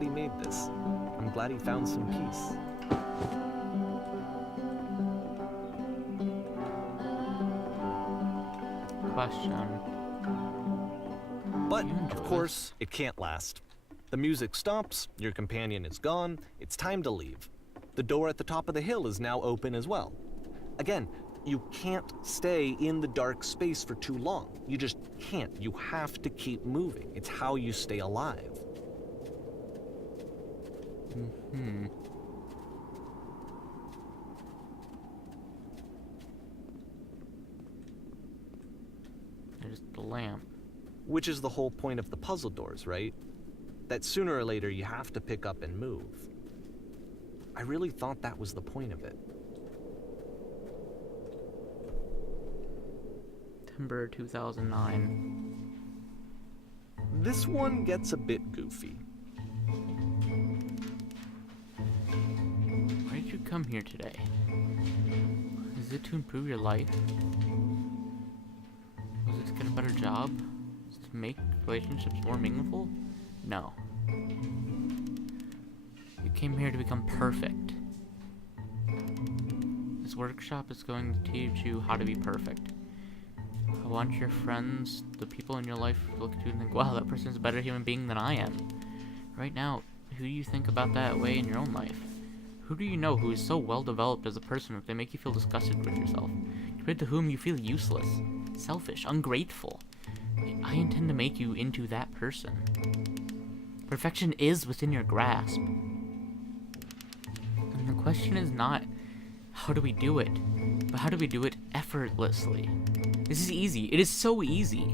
glad he made this. I'm glad he found some peace. Question. But, of course, it can't last. The music stops, your companion is gone, it's time to leave. The door at the top of the hill is now open as well. Again, you can't stay in the dark space for too long. You just can't. You have to keep moving. It's how you stay alive. There's the lamp. Which is the whole point of the puzzle doors, right? That sooner or later you have to pick up and move. I really thought that was the point of it. September 2009. This one gets a bit goofy. Why did you come here today? Is it to improve your life? Was it to get a better job? Was it to make relationships more meaningful? No. You came here to become perfect. This workshop is going to teach you how to be perfect. I want your friends, the people in your life, to look at you and think, wow, that person's a better human being than I am. Right now, who do you think about that way in your own life? Who do you know who is so well developed as a person that they make you feel disgusted with yourself? Compared to whom you feel useless, selfish, ungrateful. I intend to make you into that person. Perfection is within your grasp. And the question is not, how do we do it? But how do we do it effortlessly? This is easy. It is so easy.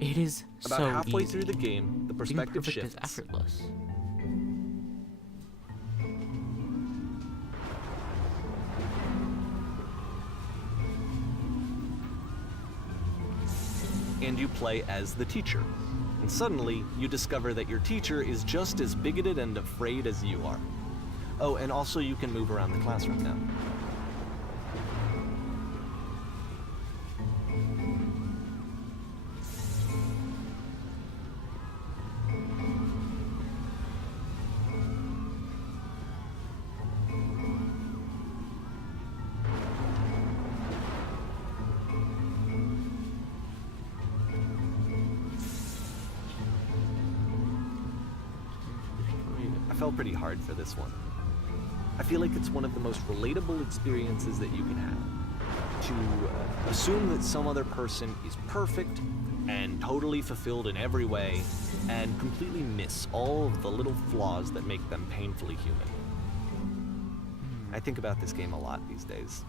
It is About so halfway easy. through the game, the Being perspective perfect shifts. is effortless. And you play as the teacher. And suddenly, you discover that your teacher is just as bigoted and afraid as you are. Oh, and also you can move around the classroom now. I fell pretty hard for this one. I feel like it's one of the most relatable experiences that you can have. To assume that some other person is perfect and totally fulfilled in every way, and completely miss all of the little flaws that make them painfully human. I think about this game a lot these days.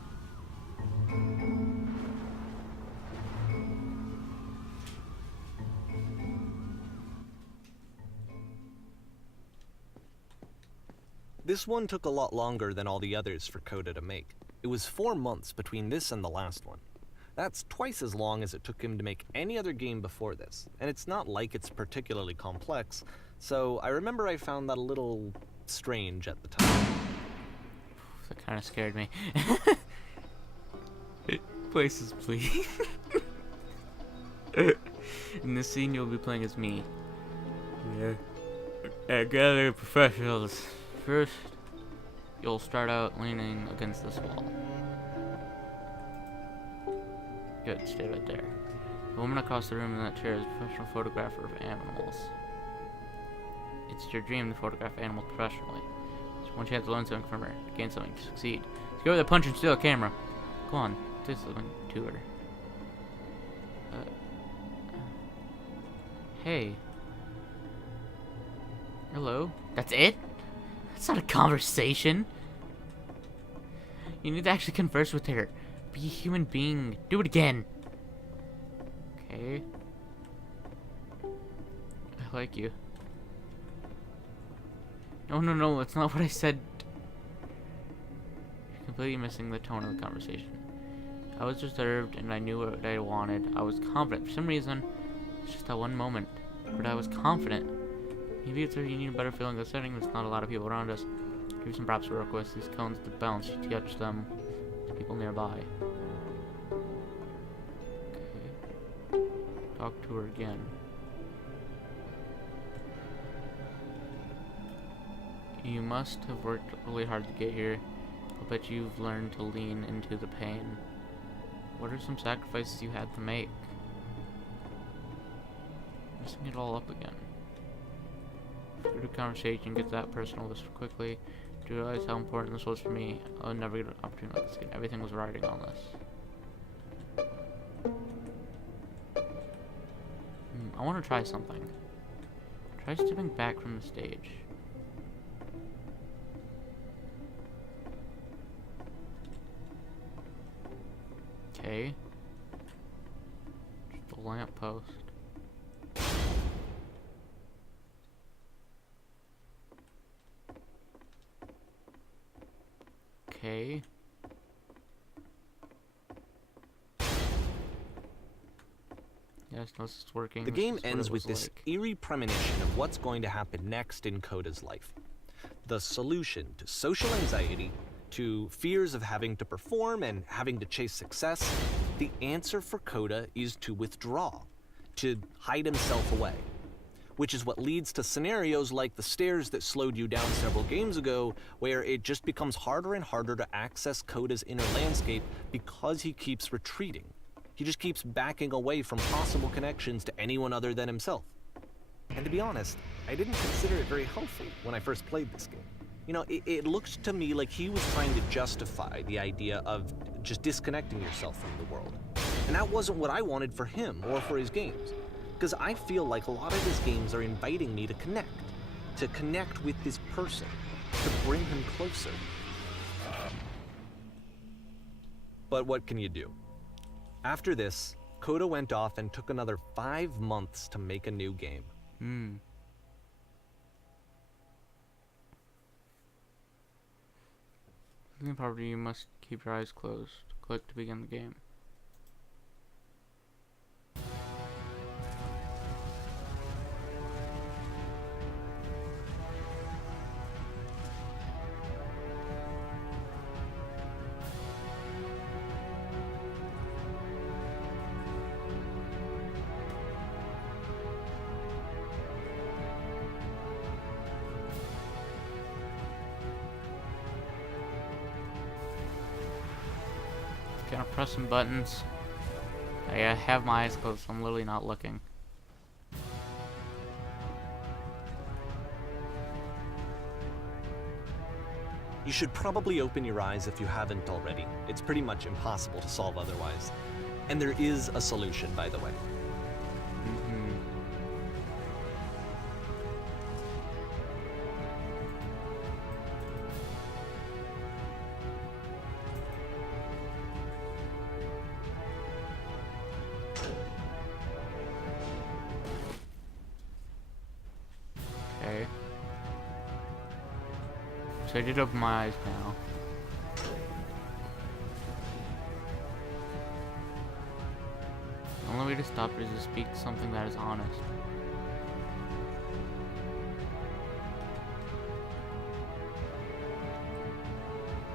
This one took a lot longer than all the others for Coda to make. It was 4 months between this and the last one. That's twice as long as it took him to make any other game before this, and it's not like it's particularly complex, so I remember I found that a little strange at the time. That kind of scared me. Places, please. In this scene, you'll be playing as me. Yeah. Gather professionals. First, you'll start out leaning against this wall. Good, stay right there. The woman across the room in that chair is a professional photographer of animals. It's your dream to photograph animals professionally. So once you have to learn something from her, to gain something, to succeed. So go with a punch and steal a camera. Go on, say something to her. Hey. Hello? That's it? That's not a conversation. You need to actually converse with her. Be a human being. Do it again. Okay. I like you. No, that's not what I said. You're completely missing the tone of the conversation. I was reserved and I knew what I wanted. I was confident. For some reason, it's just that one moment. But I was confident. Maybe it's where you need a better feeling of setting. There's not a lot of people around us. Give you some props for requests. These cones to bounce. You touch them. To people nearby. Okay. Talk to her again. You must have worked really hard to get here. I'll bet you've learned to lean into the pain. What are some sacrifices you had to make? Messing it all up again. Through the conversation, get that personal this quickly. Do you realize how important this was for me? I'll never get an opportunity like this again. Everything was riding on this. I want to try something. Try stepping back from the stage. Okay. Just a lamppost. Okay. Yes, no, this is working. The game ends with this eerie premonition of what's going to happen next in Koda's life. The solution to social anxiety, to fears of having to perform and having to chase success, the answer for Koda is to withdraw, to hide himself away. Which is what leads to scenarios like the stairs that slowed you down several games ago, where it just becomes harder and harder to access Koda's inner landscape because he keeps retreating. He just keeps backing away from possible connections to anyone other than himself. And to be honest, I didn't consider it very healthy when I first played this game. You know, it looked to me like he was trying to justify the idea of just disconnecting yourself from the world. And that wasn't what I wanted for him or for his games. Because I feel like a lot of his games are inviting me to connect with this person, to bring him closer. But what can you do? After this, Koda went off and took another 5 months to make a new game. In the property, you must keep your eyes closed. Click to begin the game. Gonna press some buttons. I have my eyes closed, so I'm literally not looking. You should probably open your eyes if you haven't already. It's pretty much impossible to solve otherwise. And there is a solution, by the way. Okay. So I did open my eyes now. The only way to stop it is to speak something that is honest.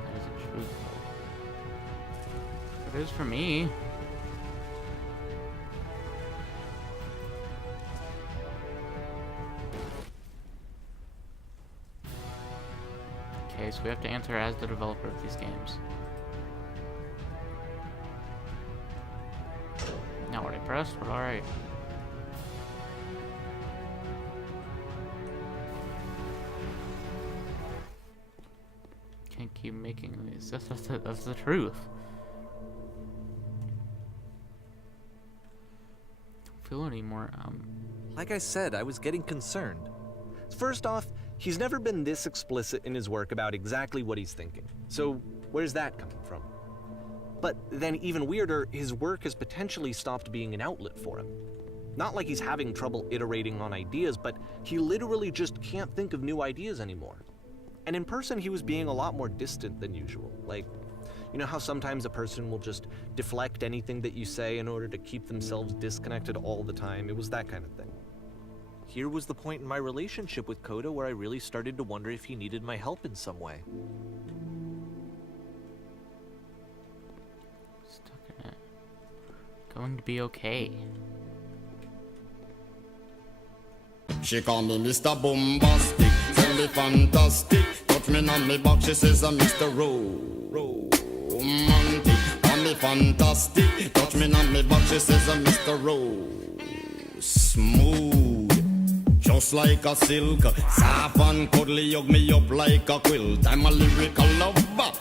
That is truthful. It is for me. Okay, so we have to answer as the developer of these games. Not what I pressed, but alright. Can't keep making these. That's the truth. Don't feel anymore. Like I said, I was getting concerned. First off, he's never been this explicit in his work about exactly what he's thinking. So where's that coming from? But then even weirder, his work has potentially stopped being an outlet for him. Not like he's having trouble iterating on ideas, but he literally just can't think of new ideas anymore. And in person, he was being a lot more distant than usual. Like, you know how sometimes a person will just deflect anything that you say in order to keep themselves disconnected all the time? It was that kind of thing. Here was the point in my relationship with Koda where I really started to wonder if he needed my help in some way. Stuck in it. Going to be okay. She call me Mr. Bombastic. me fantastic. Touch me on me back, she says I'm Mr. Romantic. On me fantastic. Touch me on me back, she says I'm Mr. Smooth. Just like a silk, soft and cuddly, hug me up like a quilt. I'm a lyrical lover,